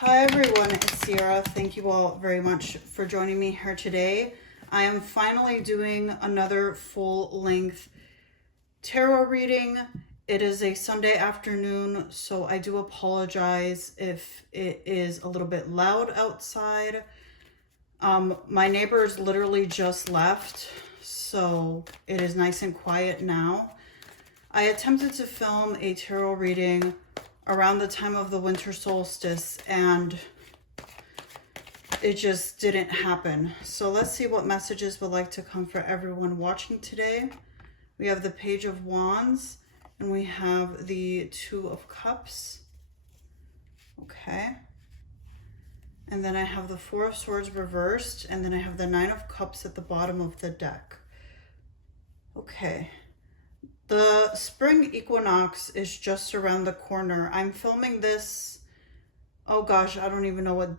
Hi everyone, it's Sierra. Thank you all very much for joining me here today. I am finally doing another full-length tarot reading. It is a Sunday afternoon, so I do apologize if it is a little bit loud outside. My neighbors literally just left, so it is nice and quiet now. I attempted to film a tarot reading around the time of the winter solstice and it just didn't happen. So let's see what messages would like to come for everyone watching today. We have the Page of Wands and we have the Two of Cups. Okay. And then I have the Four of Swords reversed, and then I have the Nine of Cups at the bottom of the deck. Okay. The spring equinox is just around the corner. I'm filming this, oh gosh, I don't even know what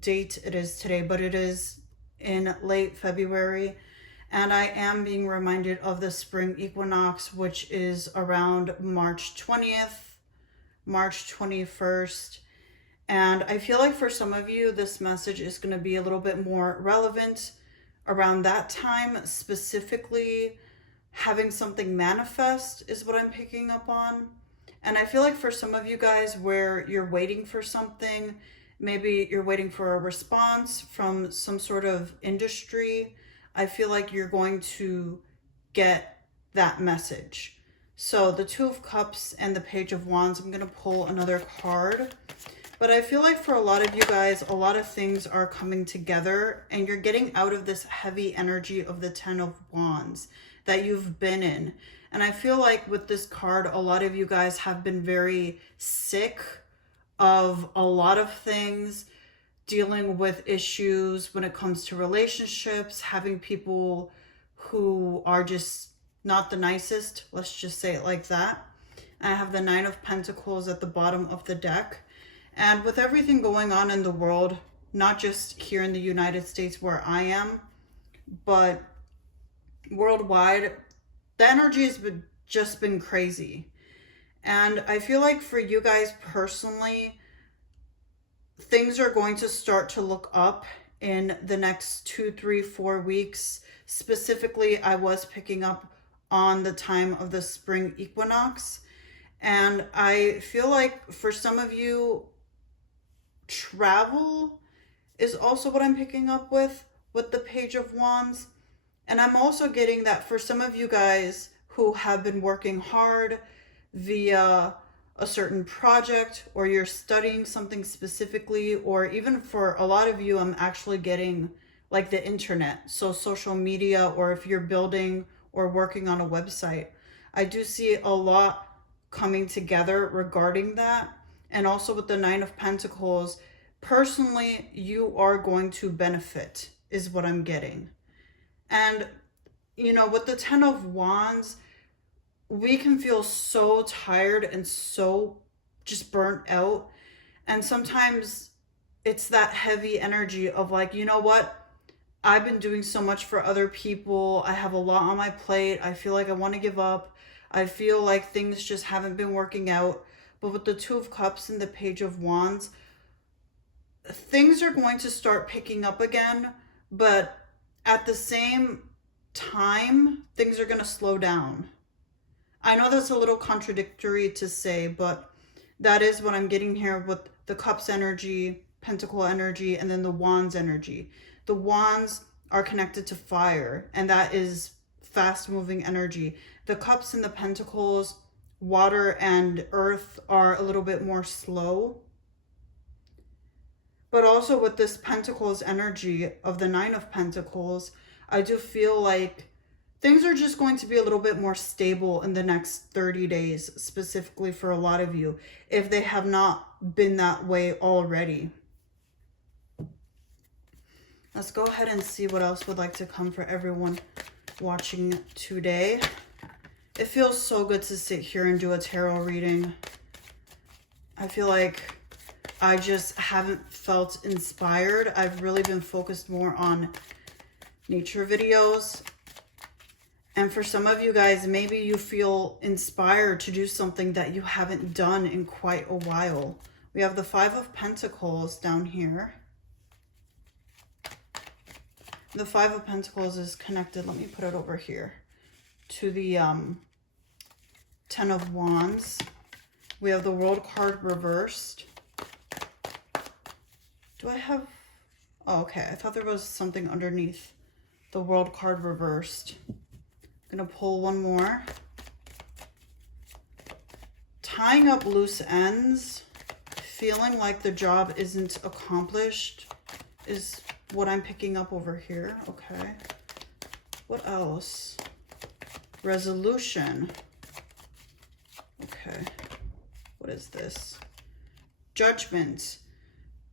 date it is today, but it is in late February. And I am being reminded of the spring equinox, which is around March 20th, March 21st. And I feel like for some of you, this message is going to be a little bit more relevant around that time. Specifically, having something manifest is what I'm picking up on. And I feel like for some of you guys where you're waiting for something, maybe you're waiting for a response from some sort of industry, I feel like you're going to get that message. So the Two of Cups and the Page of Wands, I'm going to pull another card. But I feel like for a lot of you guys, a lot of things are coming together and you're getting out of this heavy energy of the Ten of Wands that you've been in. And I feel like with this card, a lot of you guys have been very sick of a lot of things, dealing with issues when it comes to relationships, having people who are just not the nicest, let's just say it like that. I have the Nine of Pentacles at the bottom of the deck. And with everything going on in the world, not just here in the United States where I am, but worldwide, the energy has just been crazy. And I feel like for you guys personally, things are going to start to look up in the next 2, 3, 4 weeks. Specifically, I was picking up on the time of the spring equinox. And I feel like for some of you, travel is also what I'm picking up with the Page of Wands. And I'm also getting that for some of you guys who have been working hard via a certain project, or you're studying something specifically, or even for a lot of you, I'm actually getting like the internet, so social media, or if you're building or working on a website. I do see a lot coming together regarding that. And also with the Nine of Pentacles, personally, you are going to benefit is what I'm getting. And, you know, with the Ten of Wands, we can feel so tired and so just burnt out. And sometimes it's that heavy energy of like, you know what? I've been doing so much for other people. I have a lot on my plate. I feel like I want to give up. I feel like things just haven't been working out. But with the Two of Cups and the Page of Wands, things are going to start picking up again. But at the same time, things are going to slow down. I know that's a little contradictory to say, but that is what I'm getting here with the Cups energy, Pentacle energy, and then the Wands energy. The Wands are connected to fire, and that is fast-moving energy. The Cups and the Pentacles, water and earth, are a little bit more slow. But also with this Pentacles energy of the Nine of Pentacles, I do feel like things are just going to be a little bit more stable in the next 30 days, specifically for a lot of you, if they have not been that way already. Let's go ahead and see what else would like to come for everyone watching today. It feels so good to sit here and do a tarot reading. I feel like I just haven't felt inspired. I've really been focused more on nature videos. And for some of you guys, maybe you feel inspired to do something that you haven't done in quite a while, We have the Five of Pentacles down here. The Five of Pentacles is connected, let me put it over here, to the Ten of Wands. We have the World card reversed. Do I have... Oh, okay. I thought there was something underneath the World card reversed. I'm going to pull one more. Tying up loose ends, feeling like the job isn't accomplished is what I'm picking up over here. Okay. What else? Resolution. Okay. What is this? Judgment.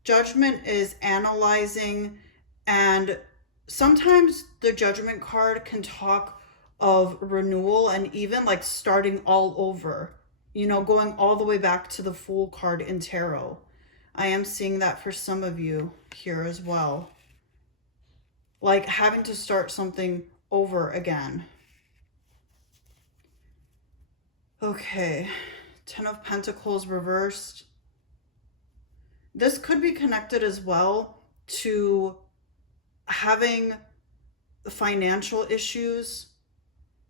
Judgment is analyzing, and sometimes the Judgment card can talk of renewal and even like starting all over, you know, going all the way back to the Fool card in tarot. I am seeing that for some of you here as well. Like having to start something over again. Okay, Ten of Pentacles reversed. This could be connected as well to having financial issues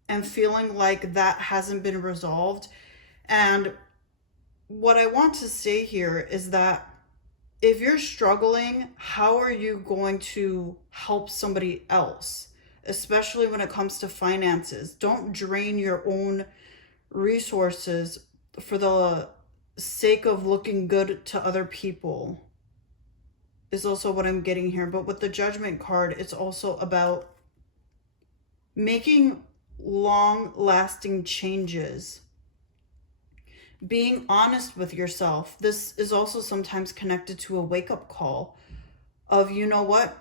and feeling like that hasn't been resolved. And what I want to say here is that if you're struggling, how are you going to help somebody else? Especially when it comes to finances. Don't drain your own resources for the sake of looking good to other people, is also what I'm getting here. But with the Judgment card, it's also about making long-lasting changes, being honest with yourself. This is also sometimes connected to a wake-up call of, you know what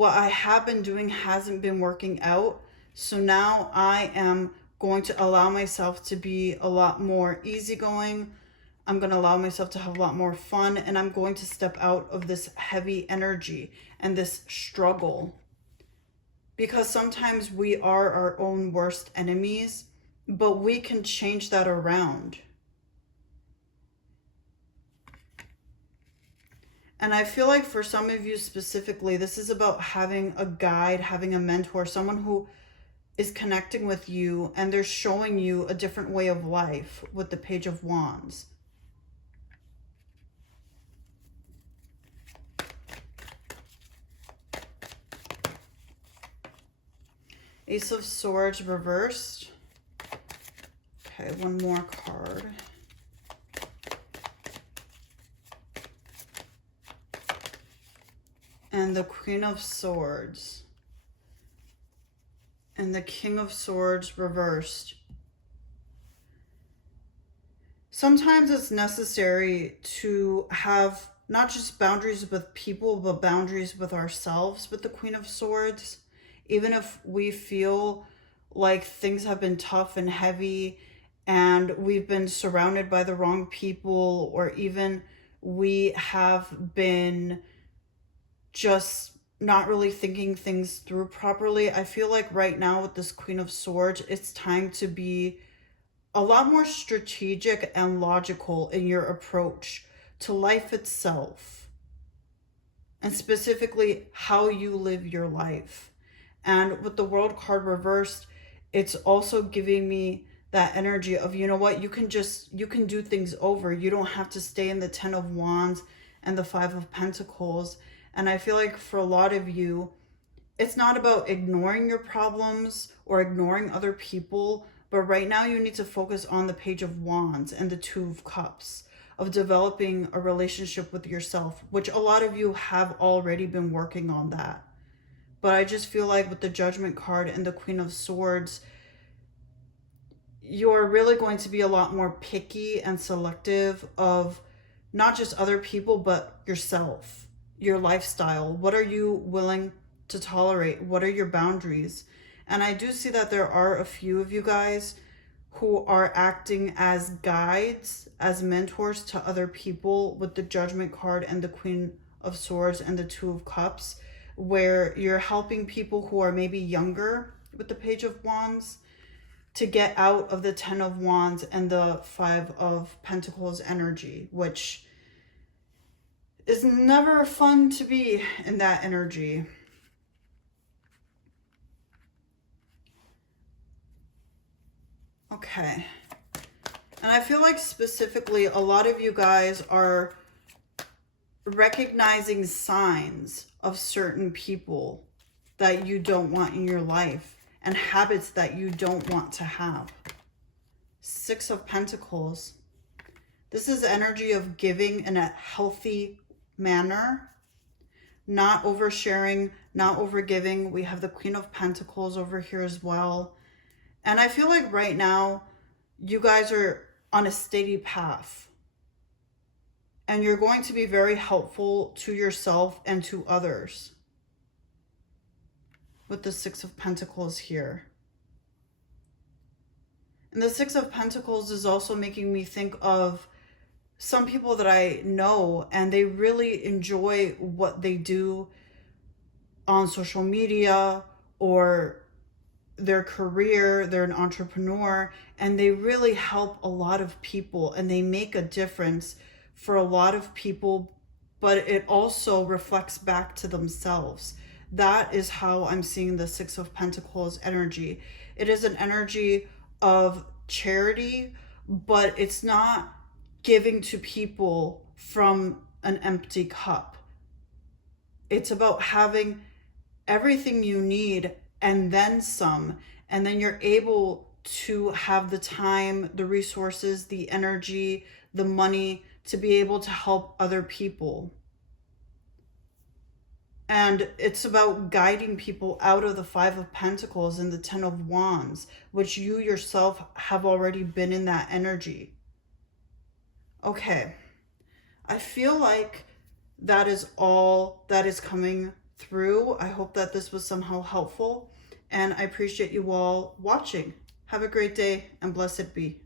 I have been doing hasn't been working out, so now I am going to allow myself to be a lot more easygoing. I'm going to allow myself to have a lot more fun, and I'm going to step out of this heavy energy and this struggle. Because sometimes we are our own worst enemies, but we can change that around. And I feel like for some of you specifically, this is about having a guide, having a mentor, someone who is connecting with you and they're showing you a different way of life with the Page of Wands. Ace of Swords reversed. Okay, one more card. And the Queen of Swords. And the King of Swords reversed. Sometimes it's necessary to have not just boundaries with people, but boundaries with ourselves with the Queen of Swords. Even if we feel like things have been tough and heavy and we've been surrounded by the wrong people, or even we have been just not really thinking things through properly, I feel like right now with this Queen of Swords, it's time to be a lot more strategic and logical in your approach to life itself, and specifically how you live your life. And with the World card reversed, it's also giving me that energy of, you know what, you can do things over. You don't have to stay in the Ten of Wands and the Five of Pentacles. And I feel like for a lot of you, it's not about ignoring your problems or ignoring other people, but right now you need to focus on the Page of Wands and the Two of Cups, of developing a relationship with yourself, which a lot of you have already been working on that. But I just feel like with the Judgment card and the Queen of Swords, you're really going to be a lot more picky and selective of not just other people, but yourself, your lifestyle. What are you willing to tolerate? What are your boundaries? And I do see that there are a few of you guys who are acting as guides, as mentors to other people with the Judgment card and the Queen of Swords and the Two of Cups, where you're helping people who are maybe younger with the Page of Wands to get out of the Ten of Wands and the Five of Pentacles energy, which is never fun to be in that energy. Okay. And I feel like specifically a lot of you guys are recognizing signs of certain people that you don't want in your life and habits that you don't want to have. Six of Pentacles. This is energy of giving in a healthy manner, not oversharing, not overgiving. We have the Queen of Pentacles over here as well. And I feel like right now you guys are on a steady path. And you're going to be very helpful to yourself and to others. With the Six of Pentacles here. And the Six of Pentacles is also making me think of some people that I know, and they really enjoy what they do on social media or their career. They're an entrepreneur, and they really help a lot of people, and they make a difference for a lot of people, but it also reflects back to themselves. That is how I'm seeing the Six of Pentacles energy. It is an energy of charity, but it's not giving to people from an empty cup. It's about having everything you need and then some, and then you're able to have the time, the resources, the energy, the money to be able to help other people. And it's about guiding people out of the Five of Pentacles and the Ten of Wands, which you yourself have already been in that energy. Okay, I feel like that is all that is coming through. I hope that this was somehow helpful, and I appreciate you all watching. Have a great day, and blessed be.